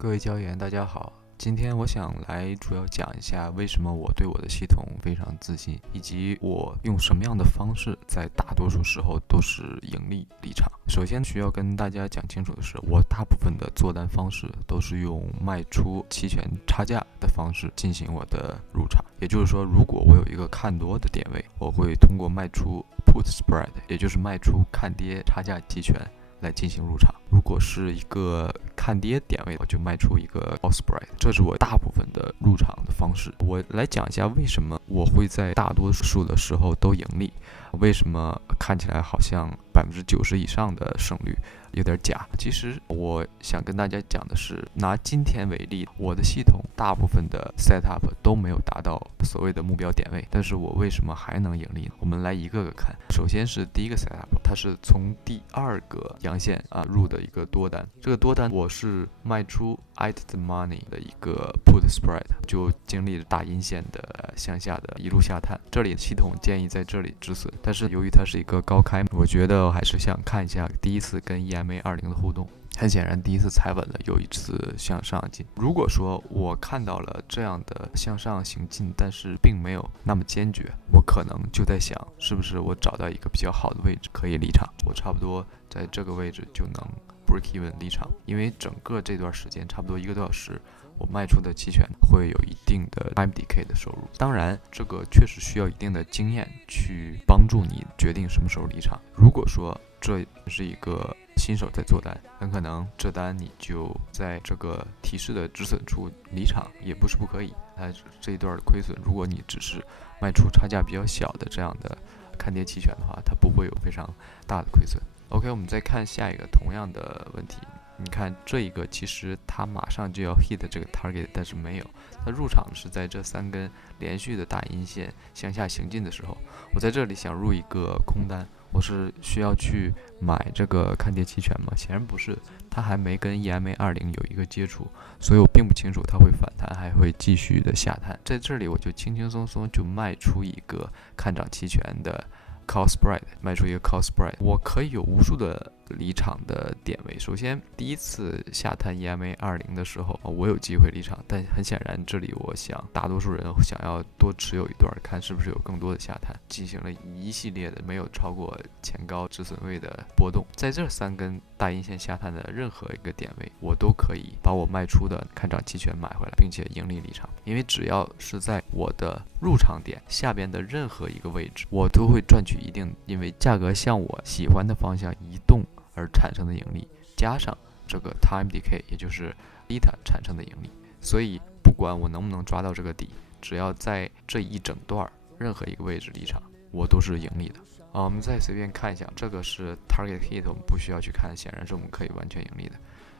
各位教员，大家好。今天我想来主要讲一下为什么我对我的系统非常自信，以及我用什么样的方式在大多数时候都是盈利离场。首先需要跟大家讲清楚的是，我大部分的做单方式都是用卖出期权差价的方式进行我的入场。也就是说，如果我有一个看多的点位，我会通过卖出 put spread， 也就是卖出看跌差价期权来进行入场。如果是一个看跌点位，我就卖出一个 call spread， 这是我大部分的入场的方式。我来讲一下为什么我会在大多数的时候都盈利，为什么看起来好像90%以上的胜率有点假。其实我想跟大家讲的是，拿今天为例，我的系统大部分的 setup 都没有达到所谓的目标点位，但是我为什么还能盈利呢？我们来一个个看。首先是第一个 setup， 它是从第二个阳线入的一个多单，这个多单我是卖出 at the money 的一个 put spread， 就经历了大阴线的向下的一路下探，这里系统建议在这里止损，但是由于它是一个高开，我觉得还是想看一下第一次跟 EMA20 的互动。很显然，第一次踩稳了，有一次向上进。如果说我看到了这样的向上行进，但是并没有那么坚决，我可能就在想，是不是我找到一个比较好的位置可以离场？我差不多在这个位置就能 break even 离场，因为整个这段时间差不多1个多小时，我卖出的期权会有一定的 time decay 的收入。当然，这个确实需要一定的经验去帮助你决定什么时候离场。如果说这是一个新手在做单，很可能这单你就在这个提示的止损处离场，也不是不可以。它这一段的亏损，如果你只是卖出差价比较小的这样的看跌期权的话，它不会有非常大的亏损。OK， 我们再看下一个同样的问题。你看这一个，其实它马上就要 hit 这个 target， 但是没有。它入场是在这3根连续的大阴线向下行进的时候，我在这里想入一个空单，我是需要去买这个看跌期权吗？显然不是，它还没跟 EMA20 有一个接触，所以我并不清楚它会反弹还会继续的下探。在这里我就轻轻松松就卖出一个看涨期权的call spread， 卖出一个 call spread， 我可以有无数的离场的点位。首先，第一次下探 EMA20 的时候，我有机会离场，但很显然，这里我想大多数人想要多持有一段，看是不是有更多的下探，进行了一系列的没有超过前高止损位的波动。在这3根大阴线下探的任何一个点位，我都可以把我卖出的看涨期权买回来，并且盈利离场。因为只要是在我的入场点下边的任何一个位置，我都会赚取一定，因为价格向我喜欢的方向移动而产生的盈利，加上这个 time decay， 也就是贝塔产生的盈利。所以不管我能不能抓到这个底，只要在这一整段任何一个位置离场，我都是盈利的。我们再随便看一下，这个是 target hit， 我们不需要去看，显然是我们可以完全盈利的。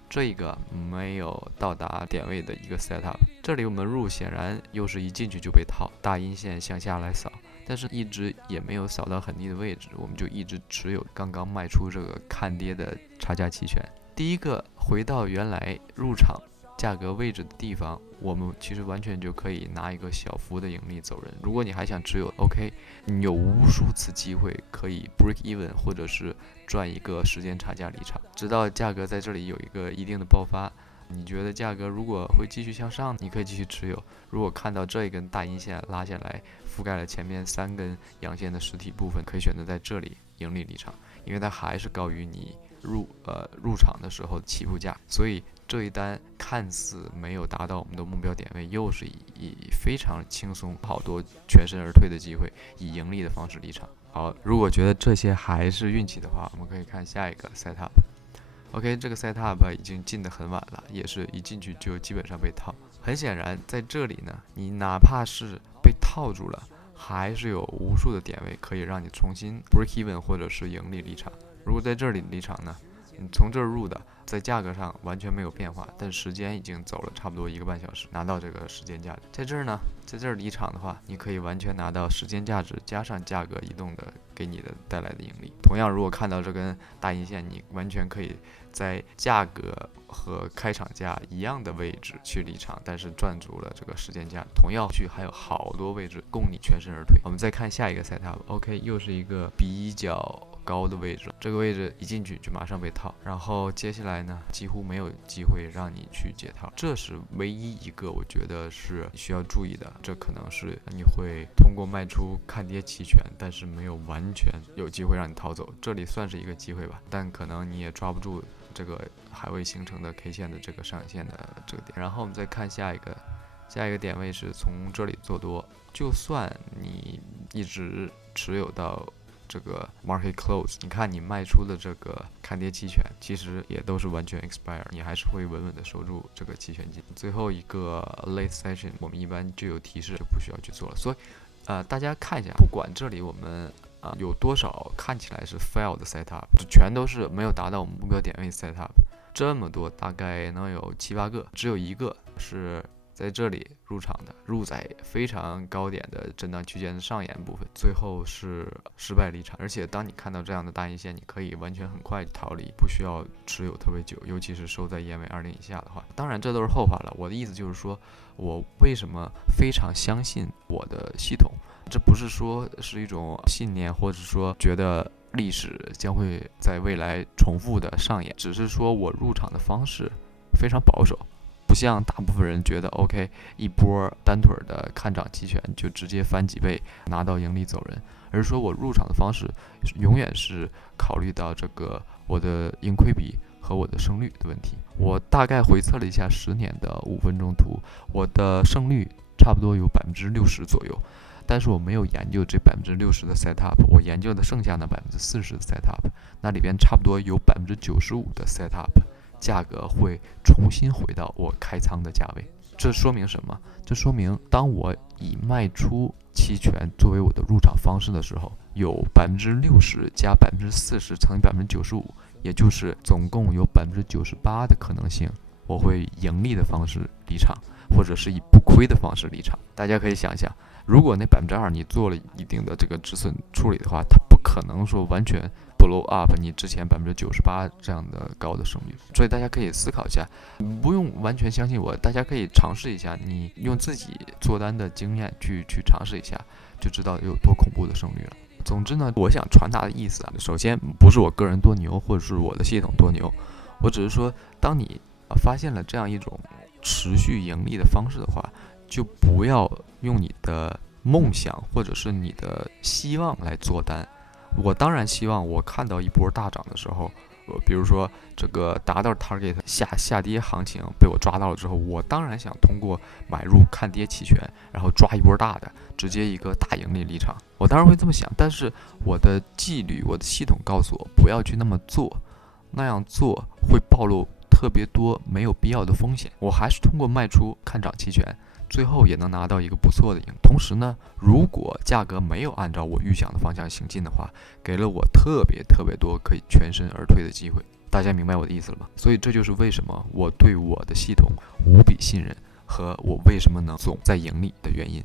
这一个没有到达点位的一个 setup， 这里我们入显然又是一进去就被套，大阴线向下来扫，但是一直也没有扫到很低的位置，我们就一直持有刚刚卖出这个看跌的差价期权。第一个回到原来入场价格位置的地方，我们其实完全就可以拿一个小幅的盈利走人。如果你还想持有 OK， 你有无数次机会可以 break even， 或者是赚一个时间差价离场，直到价格在这里有一个一定的爆发。你觉得价格如果会继续向上，你可以继续持有。如果看到这一根大阴线拉下来，覆盖了前面3根阳线的实体部分，可以选择在这里盈利离场，因为它还是高于你入场的时候起步价，所以这一单看似没有达到我们的目标点位，又是以非常轻松、好多全身而退的机会，以盈利的方式离场。好，如果觉得这些还是运气的话，我们可以看下一个 setup。OK， 这个 setup 已经进得很晚了，也是一进去就基本上被套。很显然，在这里呢，你哪怕是被套住了，还是有无数的点位可以让你重新 break even 或者是盈利离场。如果在这里离场呢，你从这儿入的，在价格上完全没有变化，但时间已经走了差不多1个半小时，拿到这个时间价值。在这儿呢，在这儿离场的话，你可以完全拿到时间价值加上价格移动的给你的带来的盈利。同样，如果看到这根大阴线，你完全可以在价格和开场价一样的位置去离场，但是赚足了这个时间价。同样去还有好多位置供你全身而退。我们再看下一个 setup，OK， 又是一个比较高的位置，这个位置一进去就马上被套，然后接下来呢几乎没有机会让你去解套，这是唯一一个我觉得是需要注意的。这可能是你会通过卖出看跌期权，但是没有完全有机会让你逃走，这里算是一个机会吧，但可能你也抓不住这个还未形成的 K 线的这个上影线的这个点。然后我们再看下一个点位是从这里做多，就算你一直持有到这个 market close， 你看你卖出的这个看跌期权其实也都是完全 expire， 你还是会稳稳的守住这个期权金。最后一个 late session 我们一般就有提示，就不需要去做了。所以大家看一下，不管这里我们有多少看起来是 fail 的 setup， 全都是没有达到我们目标点位 setup， 这么多大概能有7、8个，只有一个是在这里入场的，入在非常高点的震荡区间的上沿部分，最后是失败离场。而且当你看到这样的大阴线，你可以完全很快逃离，不需要持有特别久，尤其是收在EMA 20以下的话。当然这都是后话了，我的意思就是说我为什么非常相信我的系统，这不是说是一种信念，或者说觉得历史将会在未来重复的上演，只是说我入场的方式非常保守，不像大部分人觉得 OK 一波单腿的看涨期权就直接翻几倍拿到盈利走人，而是说我入场的方式永远是考虑到这个我的盈亏比和我的胜率的问题。我大概回测了一下10年的5分钟图，我的胜率差不多有60%左右，但是我没有研究这60%的 setup， 我研究的剩下的40%的 setup， 那里边差不多有95%的 setup价格会重新回到我开仓的价位。这说明什么？这说明当我以卖出期权作为我的入场方式的时候，有60%加40%乘以95%，也就是总共有98%的可能性我会盈利的方式离场，或者是以不亏的方式离场。大家可以想想，如果那2%你做了一定的这个止损处理的话，它不可能说完全blow up 你之前98%这样的高的胜率。所以大家可以思考一下，不用完全相信我，大家可以尝试一下，你用自己做单的经验去尝试一下，就知道有多恐怖的胜率了。总之呢，我想传达的意思首先不是我个人多牛，或者是我的系统多牛，我只是说当你发现了这样一种持续盈利的方式的话，就不要用你的梦想或者是你的希望来做单。我当然希望我看到一波大涨的时候，比如说这个达到 target 下跌行情被我抓到了之后，我当然想通过买入看跌期权，然后抓一波大的，直接一个大盈利离场，我当然会这么想。但是我的纪律，我的系统告诉我不要去那么做，那样做会暴露特别多没有必要的风险。我还是通过卖出看涨期权，最后也能拿到一个不错的盈利。同时呢，如果价格没有按照我预想的方向行进的话，给了我特别多可以全身而退的机会。大家明白我的意思了吧？所以这就是为什么我对我的系统无比信任，和我为什么能总在盈利的原因。